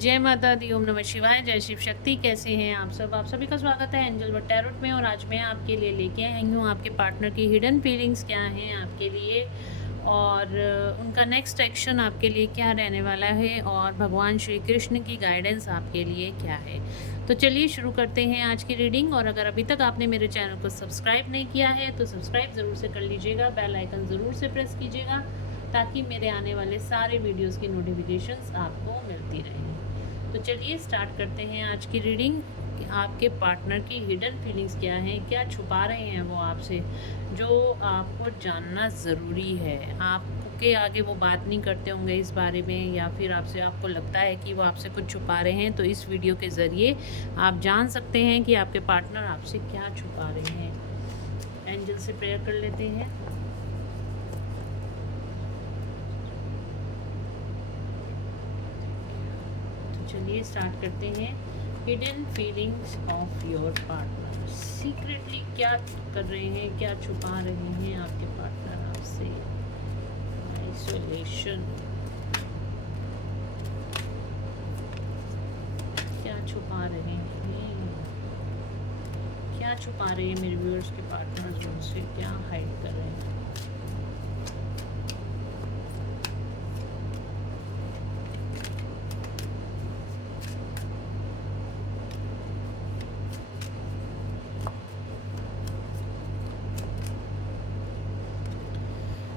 जय माता दी, ओम नमः शिवाय, जय शिव शक्ति। कैसे हैं आप सब? आप सभी का स्वागत है एंजल वर्ल्ड टैरोट में। और आज मैं आपके लिए लेके आई हूँ आपके पार्टनर की हिडन फीलिंग्स क्या हैं आपके लिए, और उनका नेक्स्ट एक्शन आपके लिए क्या रहने वाला है, और भगवान श्री कृष्ण की गाइडेंस आपके लिए क्या है। तो चलिए शुरू करते हैं आज की रीडिंग। और अगर अभी तक आपने मेरे चैनल को सब्सक्राइब नहीं किया है तो सब्सक्राइब ज़रूर से कर लीजिएगा, बेल आइकन ज़रूर से प्रेस कीजिएगा ताकि मेरे आने वाले सारे वीडियोस की नोटिफिकेशंस आपको मिलती रहें। तो चलिए स्टार्ट करते हैं आज की रीडिंग कि आपके पार्टनर की हिडन फीलिंग्स क्या हैं, क्या छुपा रहे हैं वो आपसे, जो आपको जानना ज़रूरी है। आपके आगे वो बात नहीं करते होंगे इस बारे में, या फिर आपको लगता है कि वो आपसे कुछ छुपा रहे हैं। तो इस वीडियो के ज़रिए आप जान सकते हैं कि आपके पार्टनर आपसे क्या छुपा रहे हैं। एंजल से प्रेयर कर लेते हैं। चलिए स्टार्ट करते हैं। Hidden feelings of your partner. Secretly क्या कर रहे हैं, क्या छुपा रहे हैं आपके पार्टनर आपसे। आइसोलेशन, क्या छुपा रहे हैं, क्या छुपा रहे हैं मेरे व्यूअर्स के पार्टनर्स उनसे, क्या हाइड कर रहे हैं।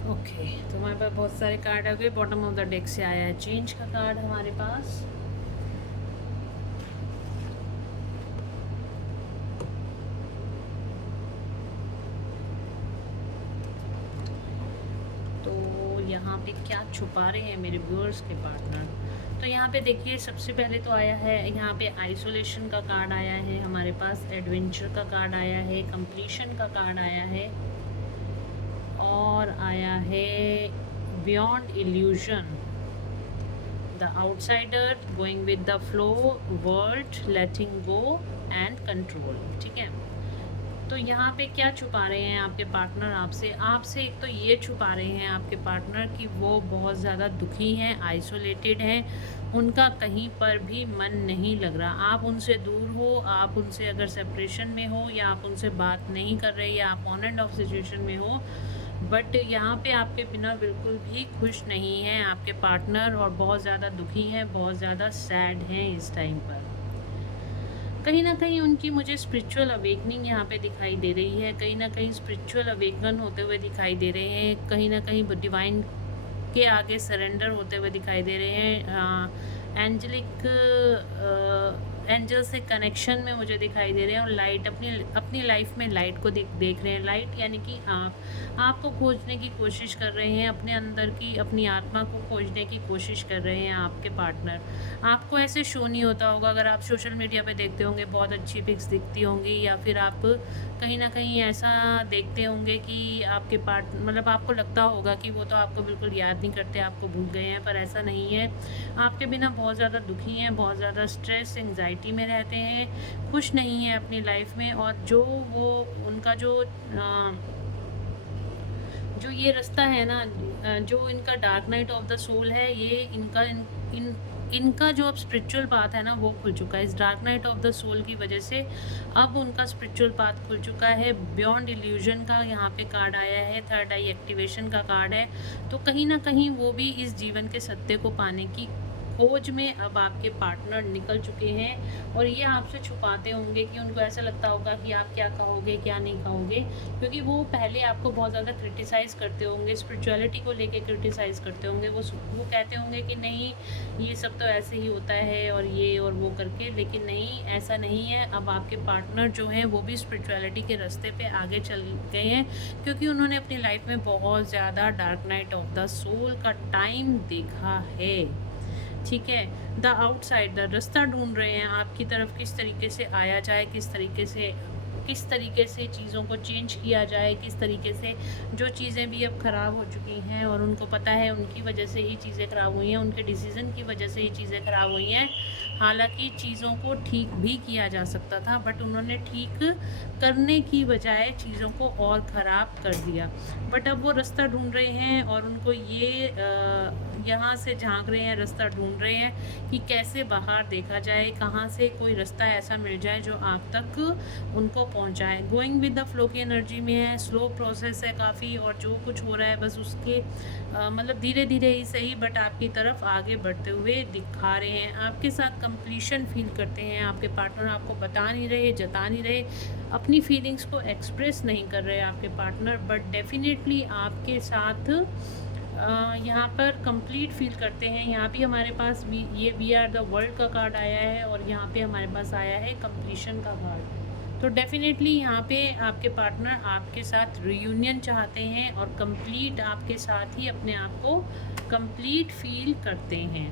ओके, तो हमारे पास बहुत सारे कार्ड आ गए। बॉटम ऑफ द डेक से आया है चेंज का कार्ड हमारे पास। तो यहाँ पे क्या छुपा रहे हैं मेरे व्यूअर्स के पार्टनर। तो यहाँ पे देखिए, सबसे पहले तो आया है यहाँ पे आइसोलेशन का कार्ड आया है हमारे पास, एडवेंचर का कार्ड आया है, कंप्लीशन का कार्ड आया है, और आया है beyond illusion, the outsider, going with the flow, world, letting go and control. ठीक है, तो यहाँ पे क्या छुपा रहे हैं आपके पार्टनर आपसे एक तो ये छुपा रहे हैं आपके पार्टनर कि वो बहुत ज़्यादा दुखी हैं, आइसोलेटेड हैं, उनका कहीं पर भी मन नहीं लग रहा। आप उनसे दूर हो, आप उनसे अगर सेपरेशन में हो, या आप उनसे बात नहीं कर रहे, या आप ऑन एंड ऑफ सिचुएशन में हो, बट यहाँ पे आपके बिना बिल्कुल भी खुश नहीं हैं आपके पार्टनर, और बहुत ज़्यादा दुखी हैं, बहुत ज़्यादा सैड हैं इस टाइम पर। कहीं ना कहीं उनकी मुझे स्पिरिचुअल अवेकनिंग यहाँ पे दिखाई दे रही है, कहीं ना कहीं स्पिरिचुअल अवेकन होते हुए दिखाई दे रहे हैं, कहीं ना कहीं डिवाइन के आगे सरेंडर होते हुए दिखाई दे रहे हैं। एंजलिक एंजल से कनेक्शन में मुझे दिखाई दे रहे हैं, और लाइट अपनी लाइफ में लाइट को देख रहे हैं। लाइट यानी कि आपको खोजने की कोशिश कर रहे हैं, अपने अंदर की अपनी आत्मा को खोजने की कोशिश कर रहे हैं आपके पार्टनर। आपको ऐसे शो नहीं होता होगा, अगर आप सोशल मीडिया पे देखते होंगे बहुत अच्छी पिक्स दिखती होंगी, या फिर आप कहीं ना कहीं ऐसा देखते होंगे कि आपके मतलब आपको लगता होगा कि वो तो आपको बिल्कुल याद नहीं करते, आपको भूल गए हैं, पर ऐसा नहीं है। आपके बिना बहुत ज़्यादा दुखी हैं, बहुत ज़्यादा स्ट्रेस एंग्जाइटी में रहते हैं, खुश नहीं है अपनी लाइफ में। और जो वो उनका जो ये रास्ता है ना, जो इनका dark night of the soul है, ये इनका जो अब स्पिरिचुअल पाथ है ना, वो खुल चुका है। इस dark night of the soul की वजह से अब उनका स्पिरिचुअल पाथ खुल चुका है। बियॉन्ड इल्यूजन का यहाँ पे कार्ड आया है, थर्ड आई एक्टिवेशन का कार्ड है। तो कहीं ना कहीं वो भी इस जीवन के सत्य को पाने की खोज में अब आपके पार्टनर निकल चुके हैं। और ये आपसे छुपाते होंगे कि उनको ऐसा लगता होगा कि आप क्या कहोगे क्या नहीं कहोगे, क्योंकि वो पहले आपको बहुत ज़्यादा क्रिटिसाइज़ करते होंगे, स्पिरिचुअलिटी को लेके क्रिटिसाइज़ करते होंगे। वो कहते होंगे कि नहीं, ये सब तो ऐसे ही होता है, और ये और वो करके। लेकिन नहीं, ऐसा नहीं है। अब आपके पार्टनर जो हैं वो भी स्पिरिचुअलिटी के रास्ते पे आगे चल गए हैं, क्योंकि उन्होंने अपनी लाइफ में बहुत ज़्यादा dark night of the soul का टाइम देखा है। ठीक है, द आउटसाइडर रास्ता ढूंढ रहे हैं आपकी तरफ, किस तरीके से आया जाए, किस तरीके से चीज़ों को चेंज किया जाए, किस तरीके से जो चीज़ें भी अब ख़राब हो चुकी हैं, और उनको पता है उनकी वजह से ही चीज़ें ख़राब हुई हैं, उनके डिसीज़न की वजह से ही चीज़ें ख़राब हुई हैं। हालांकि चीज़ों को ठीक भी किया जा सकता था, बट उन्होंने ठीक करने की बजाय चीज़ों को और ख़राब कर दिया। बट अब वो रास्ता ढूंढ रहे हैं, और उनको यहाँ से झांक रहे हैं, रास्ता ढूंढ रहे हैं कि कैसे बाहर देखा जाए, कहाँ से कोई रास्ता ऐसा मिल जाए जो आप तक उनको पहुँचाए। गोइंग विद द फ्लो की एनर्जी में है, स्लो प्रोसेस है काफ़ी, और जो कुछ हो रहा है बस उसके मतलब धीरे धीरे ही सही बट आपकी तरफ आगे बढ़ते हुए दिखा रहे हैं। आपके साथ कंप्लीशन फील करते हैं। आपके पार्टनर आपको बता नहीं रहे, जता नहीं रहे, अपनी फीलिंग्स को एक्सप्रेस नहीं कर रहे आपके पार्टनर, बट डेफिनेटली आपके साथ यहाँ पर कंप्लीट फील करते हैं। यहाँ भी हमारे पास ये वी आर द वर्ल्ड का कार्ड आया है और यहाँ पे हमारे पास आया है कंप्लीशन का कार्ड। तो डेफिनेटली यहाँ पे आपके पार्टनर आपके साथ रियूनियन चाहते हैं और कंप्लीट आपके साथ ही अपने आप को कंप्लीट फील करते हैं।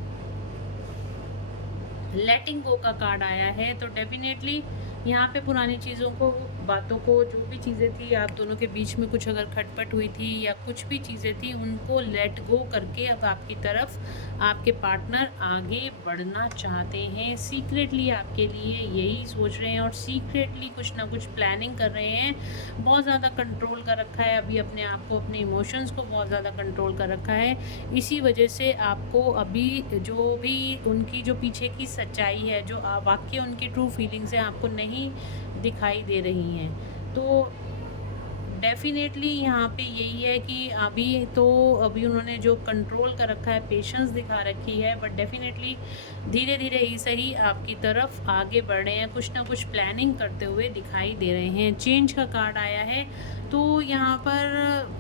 लेटिंग गो का कार्ड आया है, तो डेफिनेटली यहाँ पे पुरानी चीज़ों को, बातों को, जो भी चीज़ें थी आप दोनों के बीच में, कुछ अगर खटपट हुई थी या कुछ भी चीज़ें थी, उनको लेट गो करके अब आपकी तरफ आपके पार्टनर आगे बढ़ना चाहते हैं। सीक्रेटली आपके लिए यही सोच रहे हैं और सीक्रेटली कुछ ना कुछ प्लानिंग कर रहे हैं। बहुत ज़्यादा कंट्रोल कर रखा है अभी अपने आप को, अपने इमोशंस को बहुत ज़्यादा कंट्रोल कर रखा है। इसी वजह से आपको अभी जो भी उनकी जो पीछे की सच्चाई है, जो वाकई उनकी ट्रू फीलिंग्स हैं, आपको नहीं दिखाई दे रही हैं। तो डेफिनेटली यहाँ पे यही है कि अभी उन्होंने जो कंट्रोल कर रखा है, पेशेंस दिखा रखी है, बट डेफिनेटली धीरे धीरे ही सही आपकी तरफ आगे बढ़ रहे हैं, कुछ ना कुछ प्लानिंग करते हुए दिखाई दे रहे हैं। चेंज का कार्ड आया है, तो यहाँ पर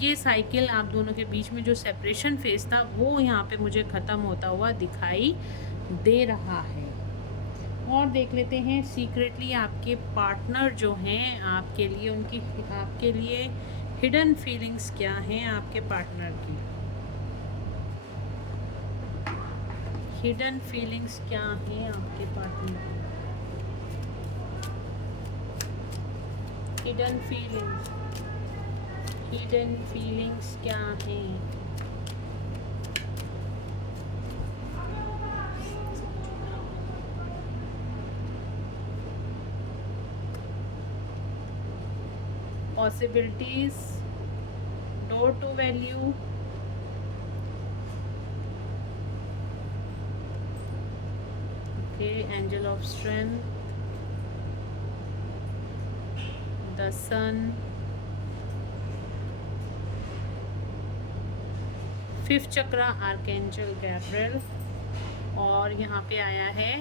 ये साइकिल आप दोनों के बीच में जो सेपरेशन फेस था वो यहाँ पे मुझे ख़त्म होता हुआ दिखाई दे रहा है। और देख लेते हैं सीक्रेटली आपके पार्टनर जो हैं आपके लिए, उनकी आपके लिए हिडन फीलिंग्स क्या हैं आपके पार्टनर की। हिडन फीलिंग्स क्या हैं आपके पार्टनर की। हिडन फीलिंग्स क्या हैं। Possibilities, door to value, okay, angel of strength, the sun, fifth chakra archangel Gabriel, और यहाँ पे आया है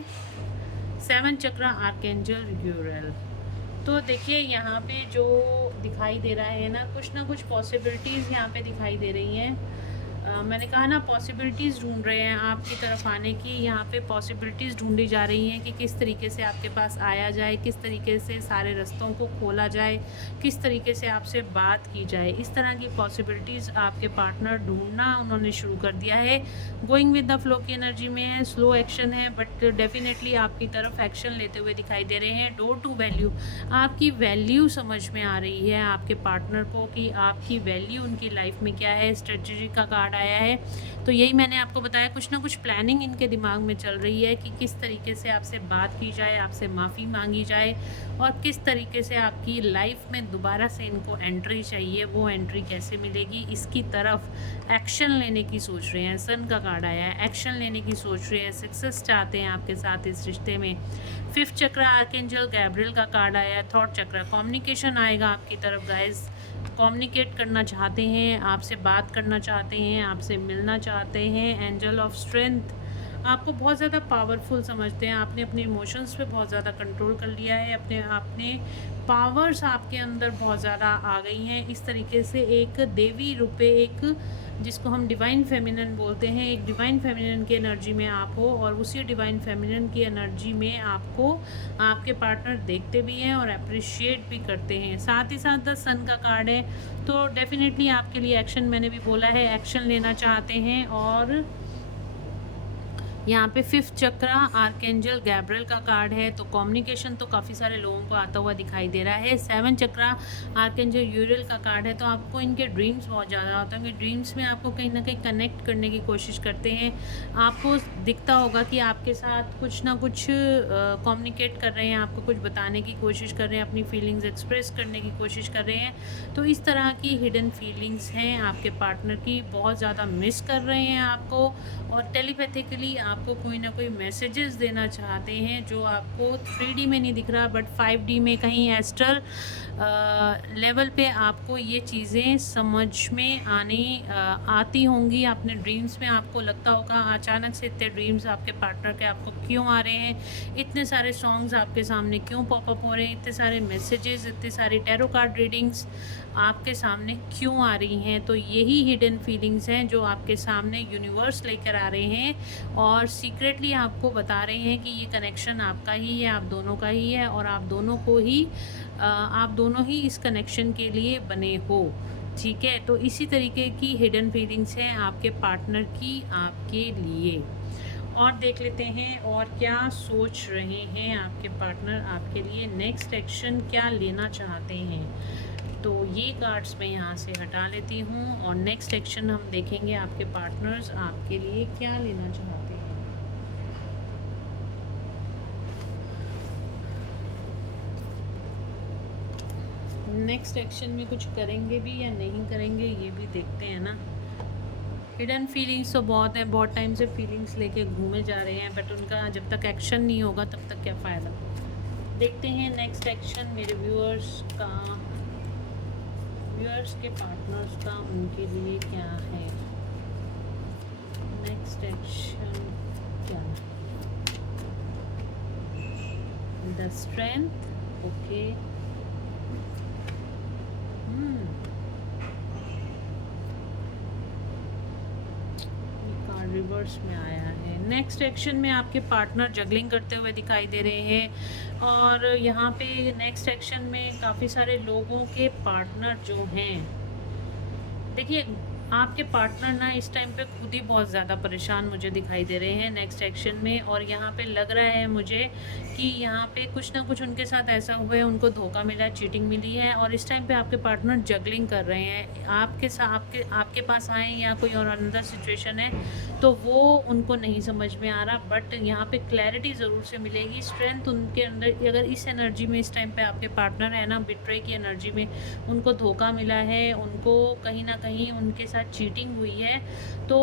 सेवन चक्रा आर्कएंजल यूरियल। तो देखिए यहाँ पे जो दिखाई दे रहा है ना कुछ पॉसिबिलिटीज़ यहाँ पे दिखाई दे रही हैं। मैंने कहा ना पॉसिबिलिटीज़ ढूंढ रहे हैं आपकी तरफ आने की। यहाँ पे पॉसिबिलिटीज़ ढूंढी जा रही हैं कि किस तरीके से आपके पास आया जाए, किस तरीके से सारे रास्तों को खोला जाए, किस तरीके से आपसे बात की जाए। इस तरह की पॉसिबिलिटीज़ आपके पार्टनर ढूंढना उन्होंने शुरू कर दिया है। गोइंग विद द फ्लो की एनर्जी में है, स्लो एक्शन है, बट डेफिनेटली आपकी तरफ एक्शन लेते हुए दिखाई दे रहे हैं। डोर टू वैल्यू, आपकी वैल्यू समझ में आ रही है आपके पार्टनर को कि आपकी वैल्यू उनकी लाइफ में क्या है। स्ट्रेटजी का कार्ड आया है, तो यही मैंने आपको बताया, कुछ ना कुछ प्लानिंग इनके दिमाग में चल रही है कि किस तरीके से आपसे बात की जाए, आपसे माफ़ी मांगी जाए, और किस तरीके से आपकी लाइफ में दोबारा से इनको एंट्री चाहिए, वो एंट्री कैसे मिलेगी, इसकी तरफ एक्शन लेने की सोच रहे हैं। सन का कार्ड आया है, एक्शन लेने की सोच रहे हैं, सक्सेस चाहते हैं आपके साथ इस रिश्ते में। फिफ्थ चक्र आर्कएंजल गैब्रियल का कार्ड आया है। थॉट चक्र, कम्युनिकेशन आएगा आपकी तरफ गाइस, कम्युनिकेट करना चाहते हैं, आपसे बात करना चाहते हैं, आपसे मिलना चाहते हैं। एंजल ऑफ स्ट्रेंथ, आपको बहुत ज़्यादा पावरफुल समझते हैं, आपने अपने इमोशंस पे बहुत ज़्यादा कंट्रोल कर लिया है, अपने पावर्स आपके अंदर बहुत ज़्यादा आ गई हैं। इस तरीके से एक देवी रूपे, एक जिसको हम डिवाइन फेमिनिन बोलते हैं, एक डिवाइन फेमिनिन की एनर्जी में आप हो, और उसी डिवाइन फेमिनिन की एनर्जी में आपको आपके पार्टनर देखते भी हैं और अप्रिशिएट भी करते हैं। साथ ही साथ द सन का कार्ड है, तो डेफिनेटली आपके लिए एक्शन, मैंने भी बोला है, एक्शन लेना चाहते हैं। और यहाँ पे फिफ्थ चक्रा आर्कएंजल गैब्रियल का कार्ड है, तो कम्युनिकेशन तो काफ़ी सारे लोगों को आता हुआ दिखाई दे रहा है। सेवन चक्रा आर्कएंजल यूरियल का कार्ड है, तो आपको इनके ड्रीम्स बहुत ज़्यादा होते हैं। ड्रीम्स में आपको कहीं ना कहीं कनेक्ट करने की कोशिश करते हैं, आपको दिखता होगा कि आपके साथ कुछ ना कुछ कम्युनिकेट कर रहे हैं, आपको कुछ बताने की कोशिश कर रहे हैं, अपनी फीलिंग्स एक्सप्रेस करने की कोशिश कर रहे हैं। तो इस तरह की हिडन फीलिंग्स हैं आपके पार्टनर की, बहुत ज़्यादा मिस कर रहे हैं आपको, और टेलीपैथिकली आपको कोई ना कोई मैसेजेस देना चाहते हैं जो आपको 3D में नहीं दिख रहा, बट 5D में कहीं एस्ट्रल लेवल पे आपको ये चीज़ें समझ में आती होंगी। अपने ड्रीम्स में आपको लगता होगा अचानक से इतने ड्रीम्स आपके पार्टनर के आपको क्यों आ रहे हैं, इतने सारे सॉन्ग्स आपके सामने क्यों पॉपअप हो रहे हैं, इतने सारे मैसेजेस, इतनी सारी टैरो कार्ड रीडिंग्स आपके सामने क्यों आ रही हैं। तो यही हिडन फीलिंग्स हैं जो आपके सामने यूनिवर्स लेकर आ रहे हैं और सीक्रेटली आपको बता रहे हैं कि ये कनेक्शन आपका ही है, आप दोनों का ही है, और आप दोनों ही इस कनेक्शन के लिए बने हो। ठीक है, तो इसी तरीके की हिडन फीलिंग्स हैं आपके पार्टनर की आपके लिए। और देख लेते हैं और क्या सोच रहे हैं आपके पार्टनर आपके लिए, नेक्स्ट एक्शन क्या लेना चाहते हैं। तो ये कार्ड्स मैं यहाँ से हटा लेती हूँ और नेक्स्ट एक्शन हम देखेंगे आपके पार्टनर्स आपके लिए क्या लेना चाहते हैं। नेक्स्ट एक्शन में कुछ करेंगे भी या नहीं करेंगे ये भी देखते हैं ना। हिडन फीलिंग्स तो बहुत है, बहुत टाइम से फीलिंग्स लेके घूमे जा रहे हैं, बट उनका जब तक एक्शन नहीं होगा तब तक क्या फ़ायदा। देखते हैं नेक्स्ट एक्शन मेरे व्यूअर्स के पार्टनर्स का उनके लिए क्या है। नेक्स्ट एक्शन क्या है, द स्ट्रेंथ। ओके, रिवर्स में आया है। नेक्स्ट एक्शन में आपके पार्टनर जगलिंग करते हुए दिखाई दे रहे हैं, और यहाँ पे नेक्स्ट एक्शन में काफ़ी सारे लोगों के पार्टनर जो हैं, देखिए आपके पार्टनर ना इस टाइम पे खुद ही बहुत ज़्यादा परेशान मुझे दिखाई दे रहे हैं नेक्स्ट एक्शन में। और यहाँ पे लग रहा है मुझे कि यहाँ पे कुछ ना कुछ उनके साथ ऐसा हुआ है, उनको धोखा मिला, चीटिंग मिली है, और इस टाइम पे आपके पार्टनर जगलिंग कर रहे हैं। आपके पास आए या कोई और अनदर सिचुएशन है तो वो उनको नहीं समझ में आ रहा, बट यहाँ पे क्लैरिटी ज़रूर से मिलेगी। स्ट्रेंथ उनके अंदर, अगर इस एनर्जी में इस टाइम पे आपके पार्टनर है ना, बिट्रे की एनर्जी में उनको धोखा मिला है, उनको कहीं ना कहीं उनके साथ चीटिंग हुई है, तो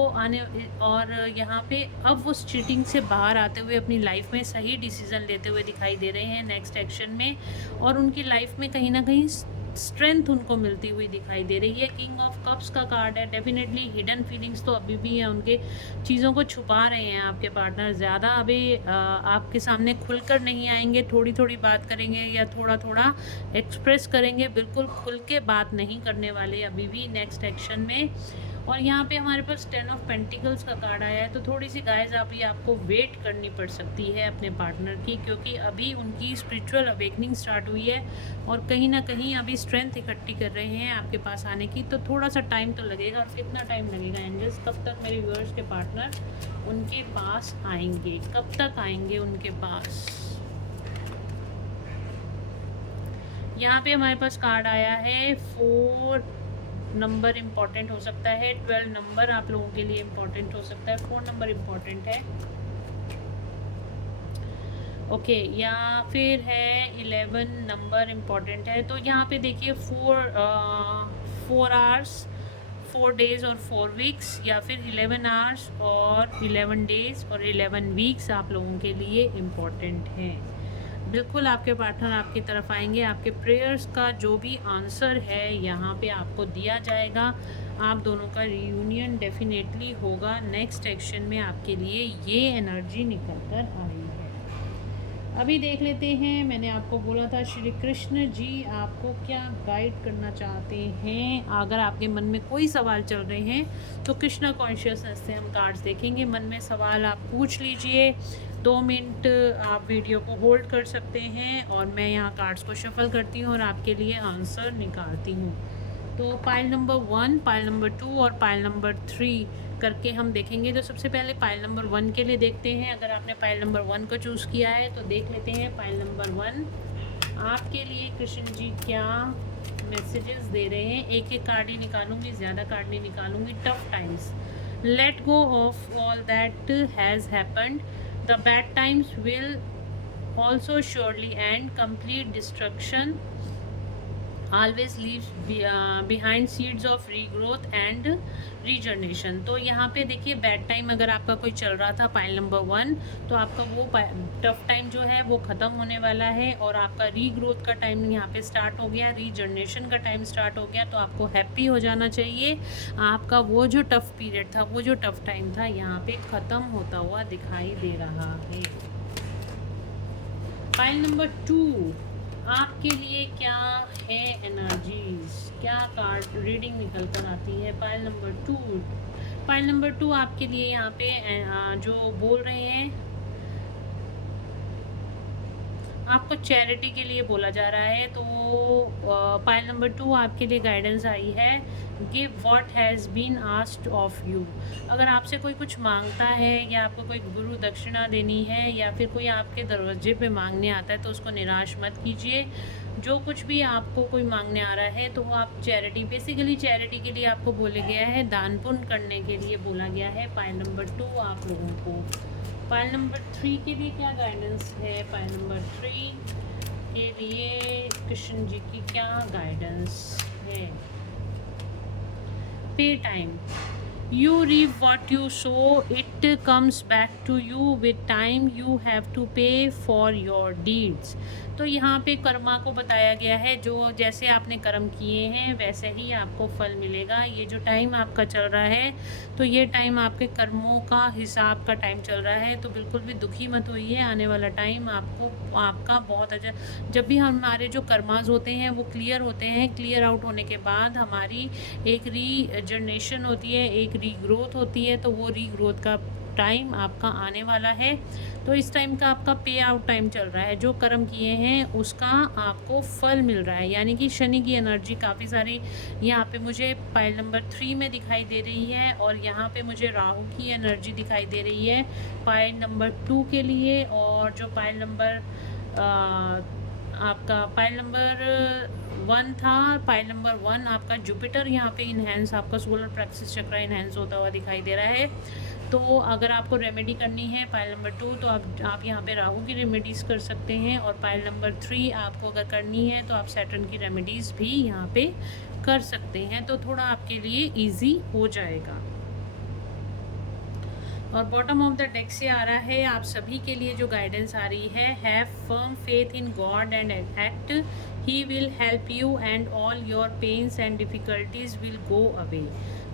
और यहाँ पे अब उस चीटिंग से बाहर आते हुए अपनी लाइफ में सही डिसीजन लेते हुए दिखाई दे रहे हैं नेक्स्ट एक्शन में, और उनकी लाइफ में कहीं ना कहीं स्ट्रेंथ उनको मिलती हुई दिखाई दे रही है। किंग ऑफ कप्स का कार्ड है। डेफिनेटली हिडन फीलिंग्स तो अभी भी है उनके, चीज़ों को छुपा रहे हैं आपके पार्टनर, ज़्यादा अभी आपके सामने खुलकर नहीं आएंगे, थोड़ी थोड़ी बात करेंगे या थोड़ा थोड़ा एक्सप्रेस करेंगे, बिल्कुल खुल के बात नहीं करने वाले अभी भी नेक्स्ट एक्शन में। और यहाँ पे हमारे पास 10 ऑफ पेंटिकल्स का कार्ड आया है, तो थोड़ी सी गाइस आपको वेट करनी पड़ सकती है अपने पार्टनर की, क्योंकि अभी उनकी स्पिरिचुअल अवेकनिंग स्टार्ट हुई है और कहीं ना कहीं अभी स्ट्रेंथ इकट्ठी कर रहे हैं आपके पास आने की, तो थोड़ा सा टाइम तो लगेगा। और कितना टाइम लगेगा एंजल्स, कब तक मेरे व्यूअर्स के पार्टनर उनके पास आएंगे, कब तक आएंगे उनके पास। यहाँ पे हमारे पास कार्ड आया है 4 नंबर इम्पॉर्टेंट हो सकता है, 12 नंबर आप लोगों के लिए इम्पॉर्टेंट हो सकता है, 4 नंबर इम्पॉर्टेंट है। ओके, या फिर है 11 नंबर इम्पॉर्टेंट है। तो यहाँ पे देखिए 4 आवर्स, 4 डेज़ और 4 वीक्स, या फिर 11 आवर्स और 11 डेज़ और 11 वीक्स आप लोगों के लिए इम्पॉर्टेंट हैं। बिल्कुल आपके पार्टनर आपकी तरफ आएंगे, आपके प्रेयर्स का जो भी आंसर है यहाँ पे आपको दिया जाएगा। आप दोनों का रियूनियन डेफिनेटली होगा नेक्स्ट एक्शन में, आपके लिए ये एनर्जी निकल कर आई है। अभी देख लेते हैं, मैंने आपको बोला था श्री कृष्ण जी आपको क्या गाइड करना चाहते हैं। अगर आपके मन में कोई सवाल चल रहे हैं तो कृष्णा कॉन्शियसनेस से हम कार्ड्स देखेंगे। मन में सवाल आप पूछ लीजिए, 2 मिनट आप वीडियो को होल्ड कर सकते हैं और मैं यहाँ कार्ड्स को शफल करती हूँ और आपके लिए आंसर निकालती हूँ। तो पाइल नंबर 1, पाइल नंबर 2 और पाइल नंबर 3 करके हम देखेंगे। तो सबसे पहले पाइल नंबर 1 के लिए देखते हैं। अगर आपने पाइल नंबर 1 को चूज़ किया है तो देख लेते हैं पाइल नंबर 1 आपके लिए कृष्ण जी क्या मैसेजेस दे रहे हैं। एक एक कार्ड ही निकालूंगी, ज़्यादा कार्ड नहीं निकालूंगी। Tough times, Let go of all that has happened. The bad times will also surely end. Complete destruction always leaves behind seeds of regrowth and regeneration. तो यहाँ पे देखिए बैड टाइम अगर आपका कोई चल रहा था पाइल नंबर 1, तो आपका वो टफ टाइम जो है वो ख़त्म होने वाला है और आपका रीग्रोथ का टाइम यहाँ पे स्टार्ट हो गया, रीजनरेशन का टाइम स्टार्ट हो गया। तो आपको हैप्पी हो जाना चाहिए। आपका वो जो टफ पीरियड था, वो जो टफ टाइम था, यहाँ पे ख़त्म होता हुआ दिखाई दे रहा है। पाइल नंबर 2 आपके लिए क्या है एनर्जीज, क्या कार्ड रीडिंग निकल कर आती है। पाइल नंबर 2 आपके लिए यहाँ पे जो बोल रहे हैं, आपको चैरिटी के लिए बोला जा रहा है। तो पाइल नंबर 2 आपके लिए गाइडेंस आई है, give what has been asked of you. अगर आपसे कोई कुछ मांगता है या आपको कोई गुरु दक्षिणा देनी है या फिर कोई आपके दरवाजे पे मांगने आता है, तो उसको निराश मत कीजिए। जो कुछ भी आपको कोई मांगने आ रहा है तो वो आप चैरिटी, बेसिकली चैरिटी के लिए आपको बोला गया है, दान पुण्य करने के लिए बोला गया है। पाइल नंबर 2 आप लोगों को। पाइल नंबर 3 के लिए क्या गाइडेंस है। पाइल नंबर 3 के लिए कृष्ण जी की क्या गाइडेंस है। Pay time, you reap what you sow, it comes back to you with time, you have to pay for your deeds. तो यहाँ पे कर्मा को बताया गया है, जो जैसे आपने कर्म किए हैं वैसे ही आपको फल मिलेगा। ये जो टाइम आपका चल रहा है, तो ये टाइम आपके कर्मों का हिसाब का टाइम चल रहा है। तो बिल्कुल भी दुखी मत होइए, आने वाला टाइम आपका बहुत अच्छा। जब भी हमारे जो कर्मास होते हैं वो क्लियर होते हैं, क्लियर आउट होने के बाद हमारी एक रीजनरेशन होती है, एक रीग्रोथ होती है। तो वो रीग्रोथ का टाइम आपका आने वाला है। तो इस टाइम का आपका पे आउट टाइम चल रहा है, जो कर्म किए हैं उसका आपको फल मिल रहा है। यानी कि शनि की एनर्जी काफ़ी सारी यहाँ पे मुझे पाइल नंबर 3 में दिखाई दे रही है और यहाँ पे मुझे राहु की एनर्जी दिखाई दे रही है पाइल नंबर 2 के लिए। और जो पाइल नंबर आपका पाइल नंबर 1 था, पाइल नंबर 1 आपका जुपिटर यहाँ पे इन्हेंस, आपका सोलर प्लेक्सस चक्र इन्हेंस होता हुआ दिखाई दे रहा है। तो अगर आपको रेमेडी करनी है पाइल नंबर 2, तो आप यहाँ पे राहु की रेमेडीज़ कर सकते हैं। और पाइल नंबर 3 आपको अगर करनी है तो आप सैटर्न की रेमेडीज़ भी यहाँ पे कर सकते हैं। तो थोड़ा आपके लिए ईजी हो जाएगा। और बॉटम ऑफ द डेक से आ रहा है आप सभी के लिए जो गाइडेंस आ रही है, have firm faith in God and act, he will help you and all your pains and difficulties will go away.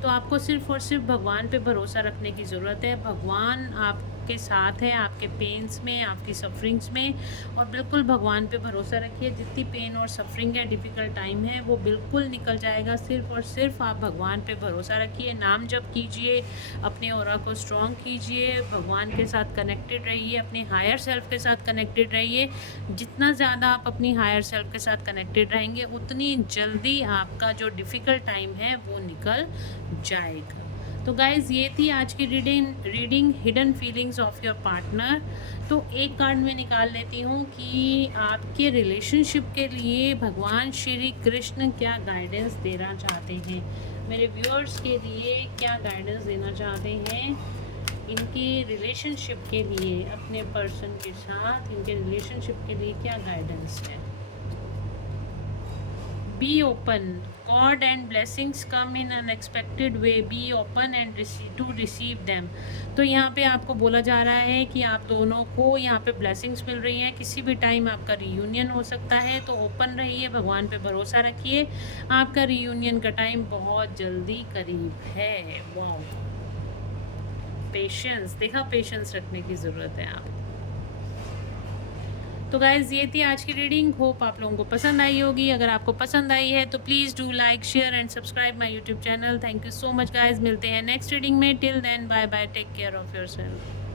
तो आपको सिर्फ और सिर्फ भगवान पे भरोसा रखने की ज़रूरत है। भगवान आपके साथ है, आपके पेन्स में, आपकी सफरिंग्स में। और बिल्कुल भगवान पे भरोसा रखिए। जितनी पेन और सफरिंग है, डिफ़िकल्ट टाइम है, वो बिल्कुल निकल जाएगा। सिर्फ और सिर्फ आप भगवान पे भरोसा रखिए, नाम जप कीजिए, अपने ऑरा को स्ट्रॉन्ग कीजिए, भगवान के साथ कनेक्टेड रहिए, अपने हायर सेल्फ के साथ कनेक्टेड रहिए। जितना ज़्यादा आप अपनी हायर सेल्फ के साथ कनेक्टेड रहेंगे, उतनी जल्दी आपका जो डिफ़िकल्ट टाइम है वो निकल जाएगा। तो गाइज़, ये थी आज की reading hidden feelings of your partner. तो एक कार्ड में निकाल लेती हूँ कि आपके रिलेशनशिप के लिए भगवान श्री कृष्ण क्या गाइडेंस देना चाहते हैं, मेरे व्यूअर्स के लिए क्या गाइडेंस देना चाहते हैं इनके रिलेशनशिप के लिए, अपने पर्सन के साथ इनके रिलेशनशिप के लिए क्या गाइडेंस है। Be open. God and blessings come in unexpected way. Be open and to receive them. तो यहाँ पे आपको बोला जा रहा है कि आप दोनों को यहाँ पे ब्लेसिंग्स मिल रही हैं। किसी भी टाइम आपका रीयूनियन हो सकता है, तो ओपन रहिए, भगवान पे भरोसा रखिए। आपका रीयूनियन का टाइम बहुत जल्दी करीब है। वाओ, पेशेंस, देखा, पेशेंस रखने की ज़रूरत है आप। तो गाइज़, ये थी आज की रीडिंग। होप आप लोगों को पसंद आई होगी। अगर आपको पसंद आई है तो please do like, share and subscribe my YouTube channel. Thank you so much guys. मिलते हैं नेक्स्ट रीडिंग में। Till then, bye bye, take care of yourself.